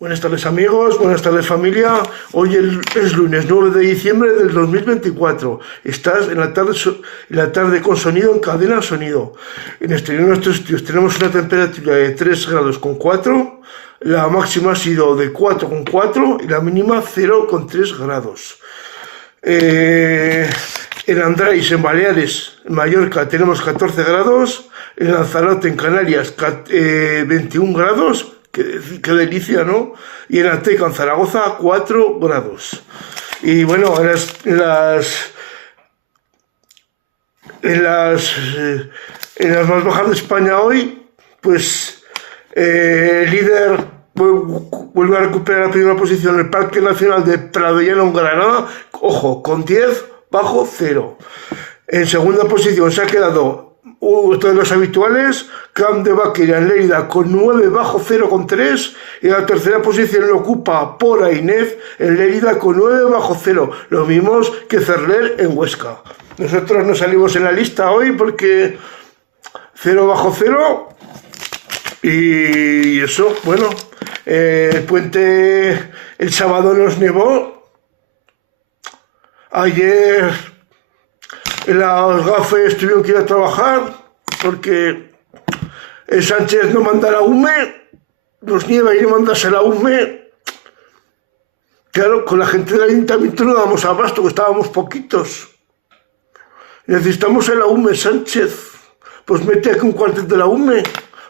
Buenas tardes amigos, buenas tardes familia. Hoy es lunes 9 de diciembre del 2024. Estás en la tarde con sonido en Cadena Sonido. En nuestros estudios tenemos una temperatura de 3 grados con 4. La máxima ha sido de 4 con 4 y la mínima 0 con 3 grados. En Andrés, en Baleares, en Mallorca tenemos 14 grados. En Lanzarote, en Canarias, 21 grados. Qué delicia, ¿no? Y en Ateca, en Zaragoza, 4 grados. Y bueno, en las más bajas de España hoy, pues el líder vuelve a recuperar la primera posición en el Parque Nacional de Pradellano en Granada, ojo, con 10 bajo 0. En segunda posición se ha quedado todos los habituales, Camp de Baqueira en Lérida con 9 bajo 0 con 3, y la tercera posición lo ocupa Pora Inés en Lérida con 9 bajo 0, lo mismo que Cerler en Huesca. Nosotros no salimos en la lista hoy porque 0 bajo 0 y eso, bueno, el puente el sábado nos nevó, ayer las gafes tuvieron que ir a trabajar porque el Sánchez no manda la UME, nos nieva y no mandase la UME. Claro, con la gente del ayuntamiento no damos abasto, que estábamos poquitos. Necesitamos a la UME, Sánchez. Pues mete aquí un cuartel de la UME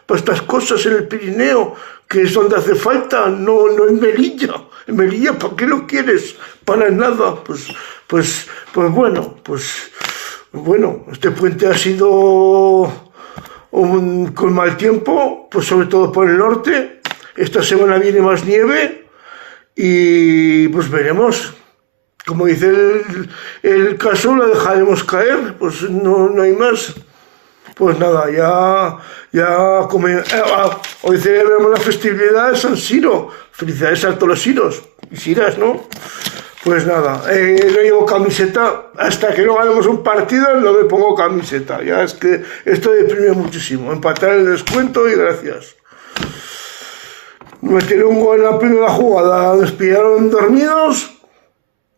para estas cosas en el Pirineo, que es donde hace falta, no en Melilla. En Melilla, ¿para qué lo quieres? Para nada. Bueno, este puente ha sido con mal tiempo, pues sobre todo por el norte. Esta semana viene más nieve y pues veremos. Como dice el caso, la dejaremos caer, pues no hay más. Pues nada, hoy celebramos la festividad de San Siro. Felicidades a todos los siros y siras, ¿no? Pues nada, no llevo camiseta, hasta que no ganemos un partido no me pongo camiseta, ya es que esto deprime muchísimo, empatar el descuento y gracias. Metieron un gol en la primera jugada, nos pillaron dormidos,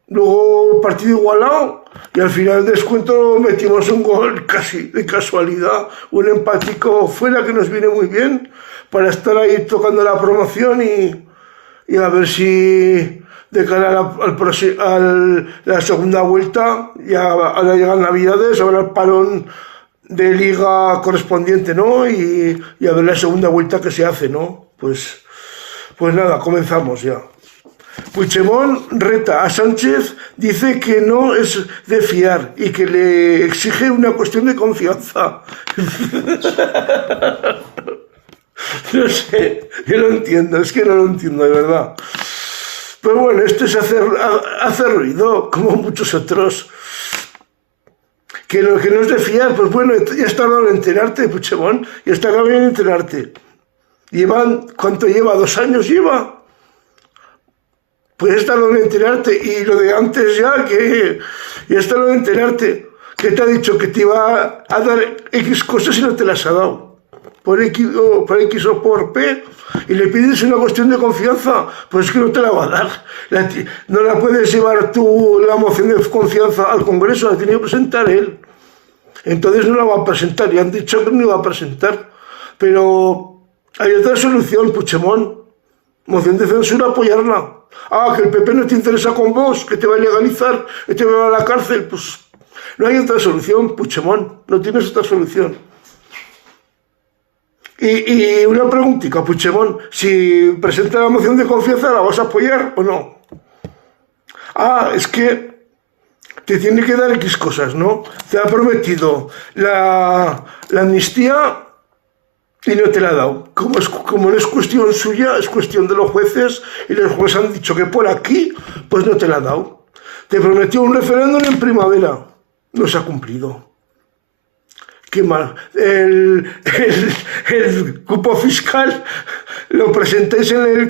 luego partido igualado y al final del descuento metimos un gol casi de casualidad, un empático fuera que nos viene muy bien para estar ahí tocando la promoción y a ver si de cara a la segunda vuelta, ya ahora llegan Navidades, ahora el parón de liga correspondiente, ¿no? Y a ver la segunda vuelta que se hace, ¿no? Pues nada, comenzamos ya. Puigdemont reta a Sánchez, dice que no es de fiar y que le exige una cuestión de confianza. No sé, yo no entiendo, es que no lo entiendo de verdad. Pero bueno, esto es hacer ruido, como muchos otros. Que no es de fiar, pues bueno, ya está tardado en enterarte, Puigdemont, ya está tardado en enterarte. ¿Cuánto lleva? ¿2 años lleva? Pues está tardado en enterarte, y lo de antes ya está tardado en enterarte. Que te ha dicho que te iba a dar X cosas y no te las ha dado. Por X o por P, y le pides una cuestión de confianza, pues es que no te la va a dar. No la puedes llevar tú, la moción de confianza, al Congreso, la tiene que presentar él. Entonces no la va a presentar, y han dicho que no la va a presentar. Pero hay otra solución, Puigdemont. Moción de censura, apoyarla. Que el PP no te interesa con vos, que te va a legalizar, que te va a la cárcel, pues no hay otra solución, Puigdemont, no tienes otra solución. Y una preguntita, Puigdemont, si presenta la moción de confianza, ¿la vas a apoyar o no? Es que te tiene que dar X cosas, ¿no? Te ha prometido la amnistía y no te la ha dado. Como no es cuestión suya, es cuestión de los jueces, y los jueces han dicho que por aquí, pues no te la ha dado. Te prometió un referéndum en primavera, no se ha cumplido. Qué mal. El cupo fiscal lo presentéis en el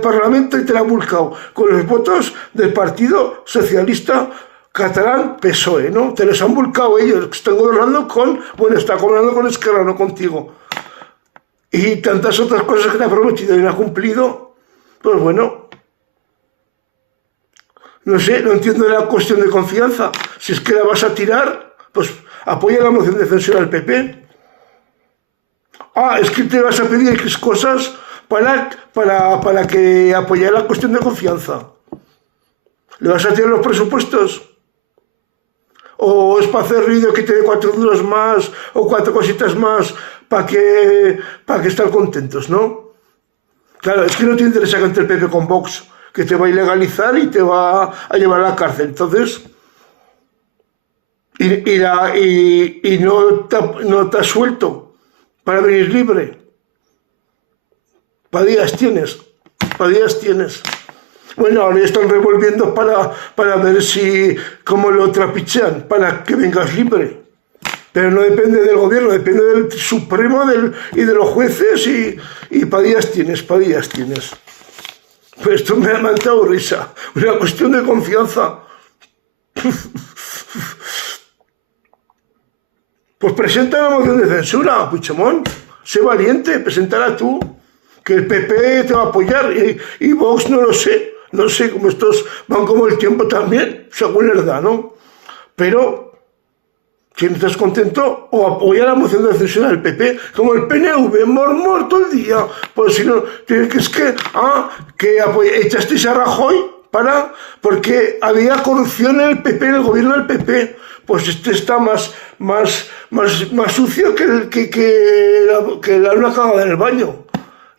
Parlamento y te lo ha mulcado con los votos del Partido Socialista Catalán PSOE, ¿no? Te los han mulcado ellos, que están gobernando está gobernando con Esquerra, no contigo. Y tantas otras cosas que te ha prometido y no ha cumplido. Pues bueno, no sé, no entiendo la cuestión de confianza. Si es que la vas a tirar, pues apoya la moción de censura al PP. Ah, es que te vas a pedir X cosas para que apoyar la cuestión de confianza. ¿Le vas a tirar los presupuestos? ¿O es para hacer ruido que te dé 4 duros más o 4 cositas más para que estén contentos, ¿no? Claro, es que no te interesa que entre el PP con Vox, que te va a ilegalizar y te va a llevar a la cárcel. Entonces, y no te has suelto para venir libre. Para días tienes. Bueno, ahora ya están revolviendo para ver cómo lo trapichean, para que vengas libre. Pero no depende del gobierno, depende del Supremo y de los jueces y para días tienes. Pues esto me ha dado risa. Una cuestión de confianza. Pues presenta la moción de censura, Puigdemont. Sé valiente, preséntala tú. Que el PP te va a apoyar y Vox no lo sé. No sé, como estos van como el tiempo también, según les da, ¿no? Pero, si no estás contento, o apoya la moción de censura del PP, como el PNV, mormor todo el día. Pues si no, echasteis a Rajoy porque había corrupción en el PP, en el gobierno del PP. Pues este está más sucio que la luna cagada en el baño.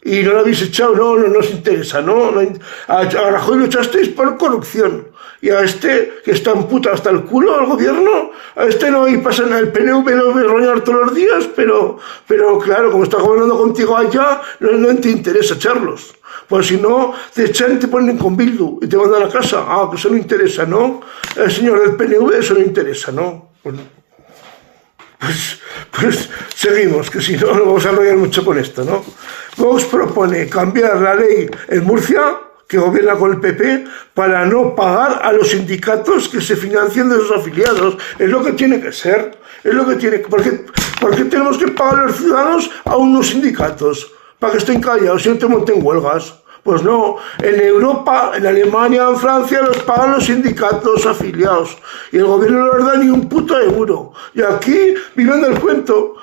Y no lo habéis echado, no os interesa, ¿no? A Rajoy lo echasteis por corrupción. Y a este, que está en puta hasta el culo, al gobierno, a este no pasa nada. El PNV lo ve roñar todos los días, pero claro, como está gobernando contigo allá, no te interesa echarlos. Pues si no, te echan y te ponen con Bildu y te mandan a casa. Ah, que eso no interesa, ¿no? El señor del PNV eso no interesa, ¿no? Bueno, pues seguimos, que si no, no vamos a enrollar mucho con esto, ¿no? Vox propone cambiar la ley en Murcia, que gobierna con el PP, para no pagar a los sindicatos que se financien de sus afiliados. Es lo que tiene que ser. ¿Por qué tenemos que pagar a los ciudadanos a unos sindicatos? Para que estén callados y no te monten huelgas. Pues no, en Europa, en Alemania, en Francia, los pagan los sindicatos afiliados. Y el gobierno no les da ni un puto euro. Y aquí viven del cuento.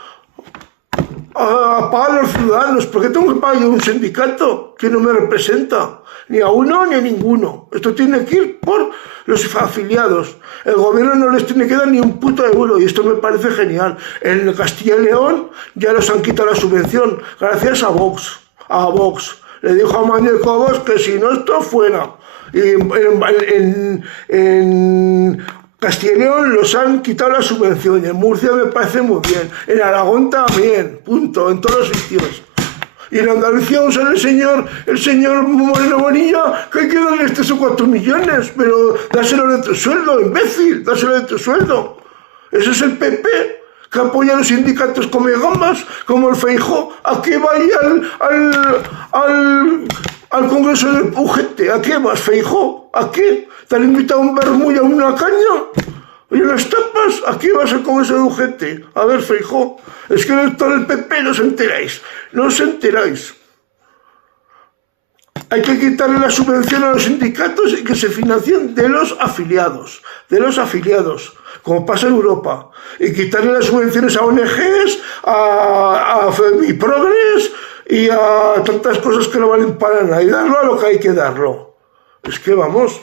A pagar a los ciudadanos. ¿Por qué tengo que pagar yo un sindicato que no me representa? Ni a uno ni a ninguno. Esto tiene que ir por los afiliados. El gobierno no les tiene que dar ni un puto euro y esto me parece genial. En Castilla y León ya les han quitado la subvención gracias a Vox. Le dijo a Manuel Cobos que si no, esto fuera. Y en Castilla y León los han quitado la subvención. En Murcia me parece muy bien. En Aragón también. Punto. En todos los sitios. Y en Andalucía sale el señor Moreno Bonilla, que hay que darle 3 o 4 millones, pero dáselo de tu sueldo, imbécil, dáselo de tu sueldo. Ese es el PP, que apoya a los sindicatos como gambas, como el Feijóo. ¿A qué va al Congreso del UGT? ¿A qué vas, Feijóo? ¿A qué? ¿Te han invitado a un vermú y a una caña? ¿Y unas tapas? ¿A qué vas al Congreso del UGT? A ver, Feijóo, es que todo el PP no os enteráis. No os enteráis. Hay que quitarle la subvención a los sindicatos y que se financien de los afiliados, como pasa en Europa. Y quitarle las subvenciones a ONGs, a Progress y a tantas cosas que no valen para nada. Y darlo a lo que hay que darlo. Es que vamos,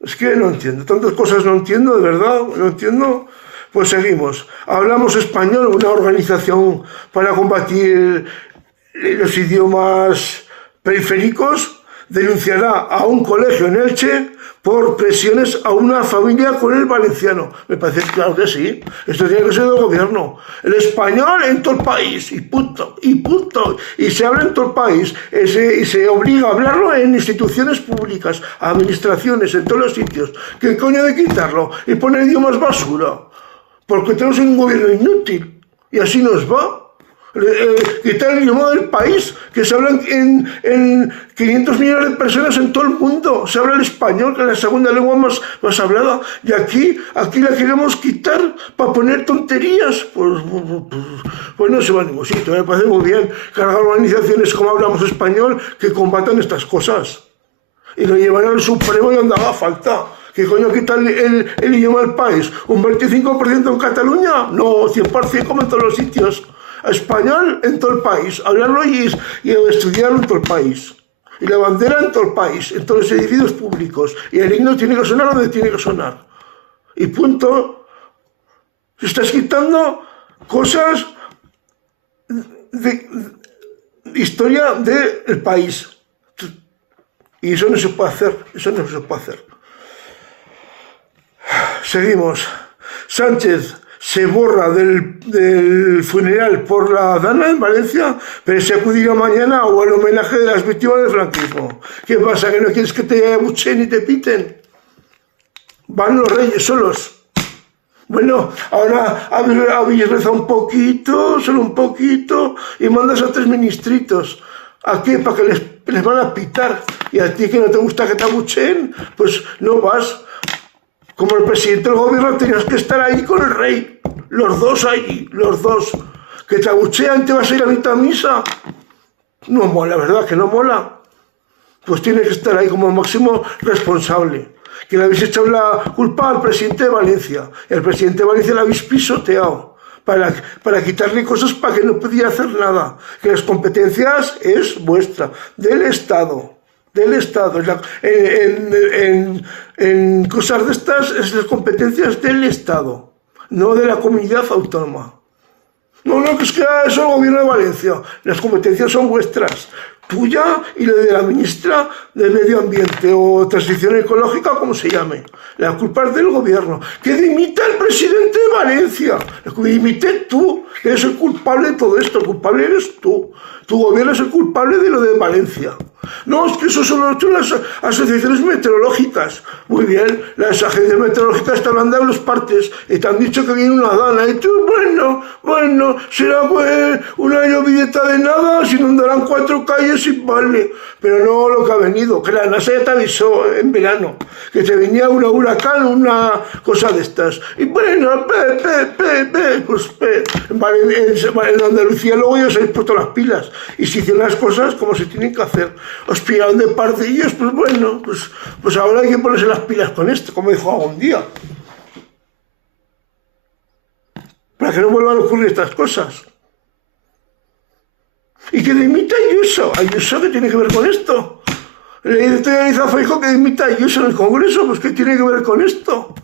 es que no entiendo. Tantas cosas no entiendo, de verdad, no entiendo. Pues seguimos. Hablamos Español, una organización para combatir los idiomas periféricos, denunciará a un colegio en Elche por presiones a una familia con el valenciano. Me parece claro que sí. Esto tiene que ser del gobierno. El español en todo el país. Y punto. Y se habla en todo el país. Y se obliga a hablarlo en instituciones públicas, administraciones, en todos los sitios. ¿Qué coño de quitarlo? Y poner idiomas basura. Porque tenemos un gobierno inútil. Y así nos va. Quitar el idioma del país, que se habla en 500 millones de personas en todo el mundo. Se habla el español, que es la segunda lengua más hablada. Y aquí la queremos quitar para poner tonterías. Pues no se va a ningún sitio. Me parece muy bien cargar organizaciones como Hablamos Español que combatan estas cosas. Y lo llevan al Supremo y donde haga falta. ¿Qué coño quita el idioma del país? ¿Un 25% en Cataluña? No, 100% como en todos los sitios. Español en todo el país, hablarlo y estudiarlo en todo el país. Y la bandera en todo el país, en todos los edificios públicos. Y el himno tiene que sonar donde tiene que sonar. Y punto. Se estás quitando cosas de historia del país. Y eso no se puede hacer, Seguimos. Sánchez se borra del funeral por la Dana en Valencia, pero se acudirá mañana o al homenaje de las víctimas del franquismo. ¿Qué pasa? ¿Que no quieres que te abuchen y te piten? Van los reyes solos. Bueno, ahora habéis rezado un poquito, solo un poquito, y mandas a 3 ministritos. ¿A qué? Para que les van a pitar. Y a ti que no te gusta que te abuchen, pues no vas. Como el presidente del gobierno tenías que estar ahí con el rey. Los dos allí, los dos. Que te abuchean, te vas a ir a mitad misa. No mola, ¿verdad? Que no mola. Pues tiene que estar ahí como máximo responsable. Que le habéis echado la culpa al presidente de Valencia. Y al presidente de Valencia le habéis pisoteado. Para quitarle cosas para que no pudiera hacer nada. Que las competencias es vuestra, del Estado. Del Estado. En cosas de estas es las competencias del Estado, no de la comunidad autónoma. No, que es que eso es el gobierno de Valencia. Las competencias son vuestras, tuya y la de la ministra de Medio Ambiente o Transición Ecológica, como se llame. La culpa es del gobierno. Que dimita el presidente de Valencia. Que dimite tú, que eres el culpable de todo esto. El culpable eres tú. Tu gobierno es el culpable de lo de Valencia. No, es que eso solo lo son las asociaciones meteorológicas. Muy bien, las agencias meteorológicas te han dado los partes y te han dicho que viene una dana. Y tú, bueno, será pues una llovideta de nada, se inundarán 4 calles y vale. Pero no lo que ha venido, que la NASA ya te avisó en verano, que te venía un huracán, una cosa de estas. Y bueno, en Andalucía luego ya os habéis puesto las pilas y se hicieron las cosas como se tienen que hacer. Os pillaron de pardillos, pues bueno, pues ahora hay que ponerse las pilas con esto, como dijo algún día. Para que no vuelvan a ocurrir estas cosas. Y que dimita Ayuso. ¿Ayuso qué tiene que ver con esto? Le dice a Feijóo que dimita Ayuso en el Congreso, pues ¿qué tiene que ver con esto?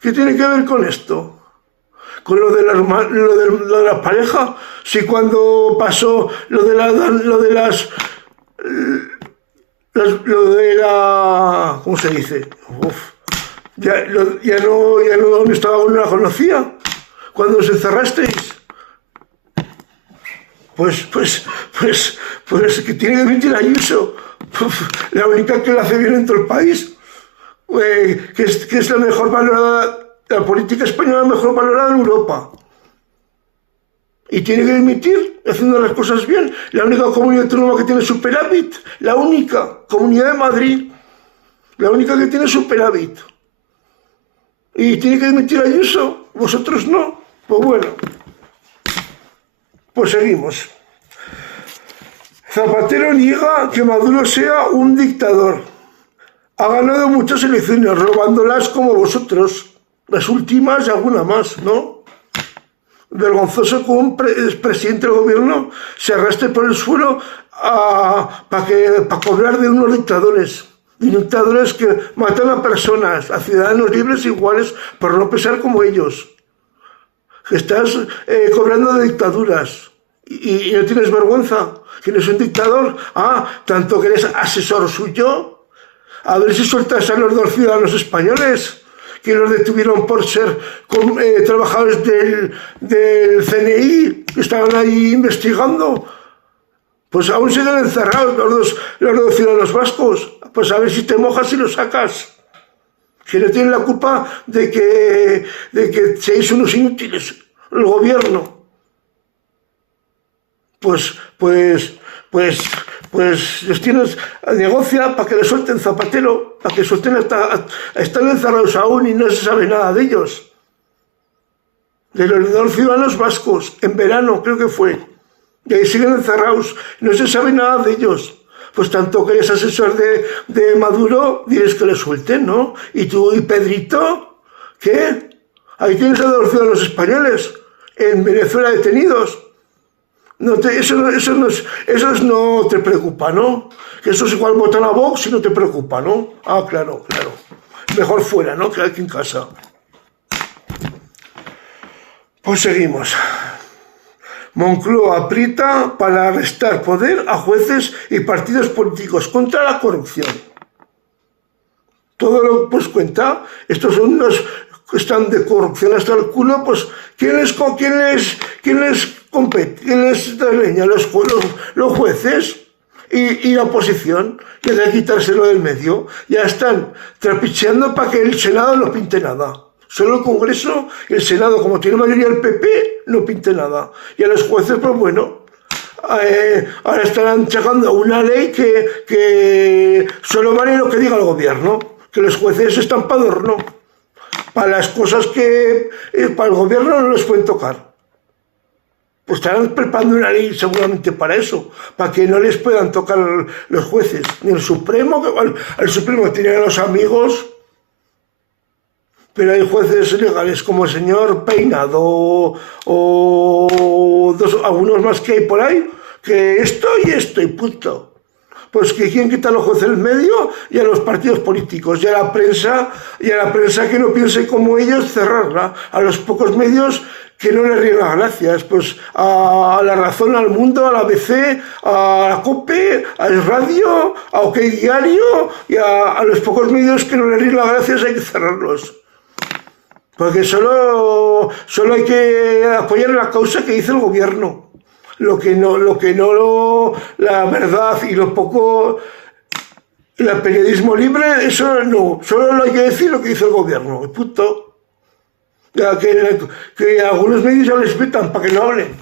¿Qué tiene que ver con esto? Con lo de la pareja. Si cuando pasó lo de la ¿cómo se dice? Ya no estaba, no la conocía. Cuando os encerrasteis. Pues que tiene que mentir Ayuso. La única que la hace bien en todo el país. Que es la mejor valorada. La política española mejor valorada en Europa. Y tiene que dimitir haciendo las cosas bien. La única comunidad autónoma que tiene superávit. La única. Comunidad de Madrid. La única que tiene superávit. Y tiene que dimitir Ayuso. Vosotros no. Pues bueno. Pues seguimos. Zapatero niega que Maduro sea un dictador. Ha ganado muchas elecciones, robándolas como vosotros. Las últimas y alguna más, ¿no? Vergonzoso que un presidente del gobierno se arrastre por el suelo para cobrar de unos dictadores. Dictadores que matan a personas, a ciudadanos libres iguales, por no pensar como ellos. Que estás cobrando de dictaduras y no tienes vergüenza. ¿Que eres un dictador? Tanto que eres asesor suyo. A ver si sueltas a los 2 ciudadanos españoles que los detuvieron por ser trabajadores del CNI, que estaban ahí investigando. Pues aún siguen encerrados los dos ciudadanos vascos. Pues a ver si te mojas y los sacas. Que no tienen la culpa de que seáis unos inútiles, el gobierno. pues, pues, pues, pues los tienes, negocia para que le suelten Zapatero, para que suelten están encerrados aún y no se sabe nada de ellos. De los ciudadanos vascos, en verano creo que fue, y ahí siguen encerrados, no se sabe nada de ellos. Pues tanto que eres asesor de Maduro, diles que le suelten, ¿no? Y tú, y Pedrito, ¿qué? Ahí tienes a los ciudadanos españoles, en Venezuela detenidos. Eso no te preocupa, ¿no? Que eso es igual votan a Vox y no te preocupa, ¿no? Ah, claro, claro. Mejor fuera, ¿no? Que aquí en casa. Pues seguimos. Moncloa aprieta para restar poder a jueces y partidos políticos contra la corrupción. Todo lo que pues cuenta, estos son unos que están de corrupción hasta el culo, pues ¿quién les compete? ¿Quién les da leña? Los jueces y la oposición, que hay que quitárselo del medio. Ya están trapicheando para que el Senado no pinte nada. Solo el Congreso y el Senado, como tiene mayoría el PP, no pinte nada. Y a los jueces, pues bueno, ahora estarán sacando una ley que solo vale lo que diga el gobierno, que los jueces están para adorno, para las cosas que para el gobierno no les pueden tocar. Pues estarán preparando una ley seguramente para eso, para que no les puedan tocar los jueces, ni el Supremo, que el Supremo tiene a los amigos. Pero hay jueces legales como el señor Peinado o algunos más que hay por ahí, que esto y punto. Pues que quieren quitar a los jueces del medio y a los partidos políticos, y a la prensa que no piense como ellos, cerrarla, a los pocos medios que no les ríen las gracias, pues a La Razón, al Mundo, a la ABC, a la COPE, al Radio, a OK Diario, y a los pocos medios que no les ríen las gracias hay que cerrarlos. Porque solo hay que apoyar la causa que dice el gobierno. La verdad y lo poco, el periodismo libre, eso no. Solo hay que decir lo que dice el gobierno. Y punto. Que algunos medios ya les vetan para que no hablen.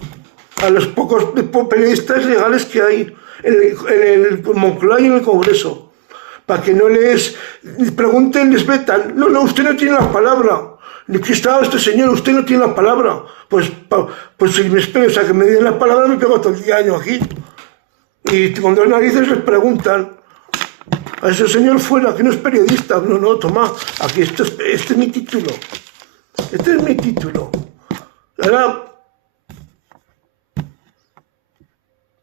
A los pocos periodistas legales que hay en el Moncloa y en el Congreso. Para que no les pregunten, les vetan. No, usted no tiene la palabra. ¿Qué estaba este señor? Usted no tiene la palabra. Pues si me espero, o sea, que me den la palabra, me pego todo el día año aquí. Y cuando las narices les preguntan a ese señor fuera, que no es periodista. No, toma, aquí este es mi título. Este es mi título. Ahora,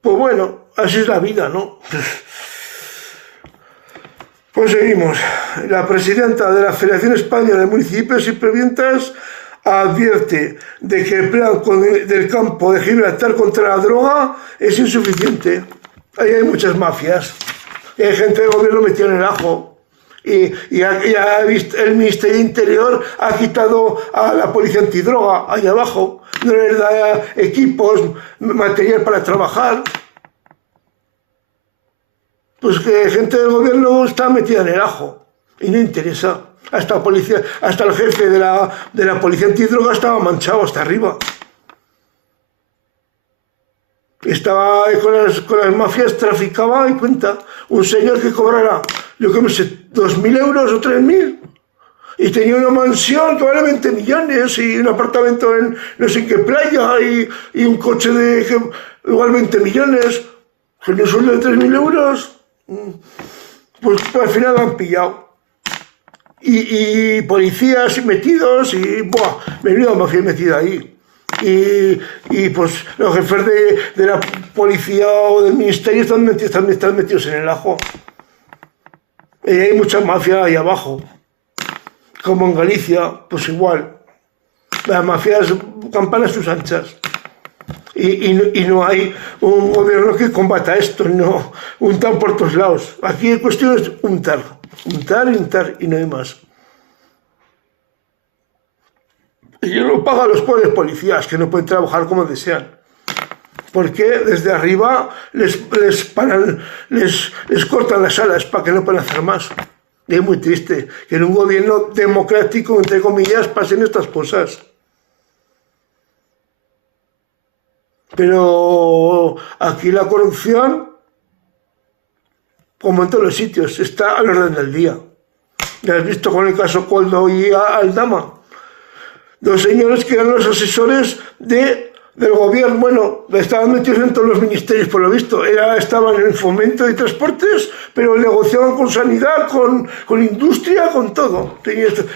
pues bueno, así es la vida, ¿no? Pues seguimos. La presidenta de la Federación Española de Municipios y Previentas advierte de que el plan del campo de Gibraltar contra la droga es insuficiente. Ahí hay muchas mafias. Y hay gente del gobierno metida en el ajo. Y el Ministerio de Interior ha quitado a la policía antidroga ahí abajo. No les da equipos, material para trabajar. Pues que gente del gobierno está metida en el ajo y no interesa. Hasta el jefe de la policía antidroga estaba manchado hasta arriba. Estaba con las mafias, traficaba y cuenta. Un señor que cobrara, yo que me sé, 2.000 euros o 3.000. Y tenía una mansión que vale 20 millones y un apartamento en no sé qué playa y un coche de igual 20 millones. Con un sueldo de 3.000 euros. Pues al final lo han pillado y policías metidos y ¡buah! Menuda mafia metida ahí y pues los jefes de la policía o del ministerio están metidos en el ajo y hay mucha mafia ahí abajo, como en Galicia, pues igual las mafias campan a sus anchas. Y no hay un gobierno que combata esto, no, untan por todos lados. Aquí la cuestión es untar y no hay más. Y lo pagan los pobres policías que no pueden trabajar como desean. Porque desde arriba les cortan las alas para que no puedan hacer más. Y es muy triste que en un gobierno democrático, entre comillas, pasen estas cosas. Pero aquí la corrupción, como en todos los sitios, está al orden del día. Ya has visto con el caso Coldo y Aldama, dos señores que eran los asesores del gobierno. Bueno, estaban metidos en todos los ministerios, por lo visto. Estaban en el fomento de transportes, pero negociaban con sanidad, con industria, con todo.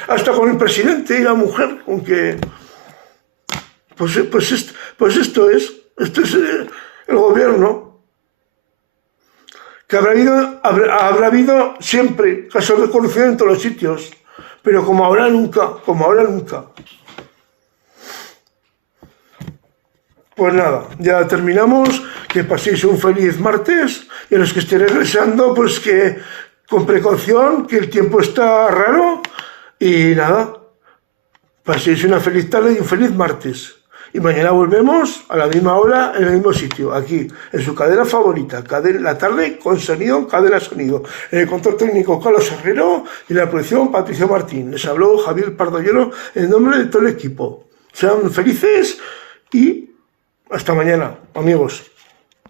Hasta con el presidente y la mujer, aunque... Pues esto es el gobierno. Que habrá habido siempre casos de corrupción en todos los sitios, pero como ahora nunca. Pues nada, ya terminamos, que paséis un feliz martes, y a los que estén regresando, pues que con precaución, que el tiempo está raro, y nada, paséis una feliz tarde y un feliz martes. Y mañana volvemos a la misma hora, en el mismo sitio, aquí, en su cadena favorita, la tarde con sonido, cadena sonido. En el control técnico, Carlos Herrero, y en la producción, Patricio Martín. Les habló Javier Pardollero en nombre de todo el equipo. Sean felices y hasta mañana, amigos.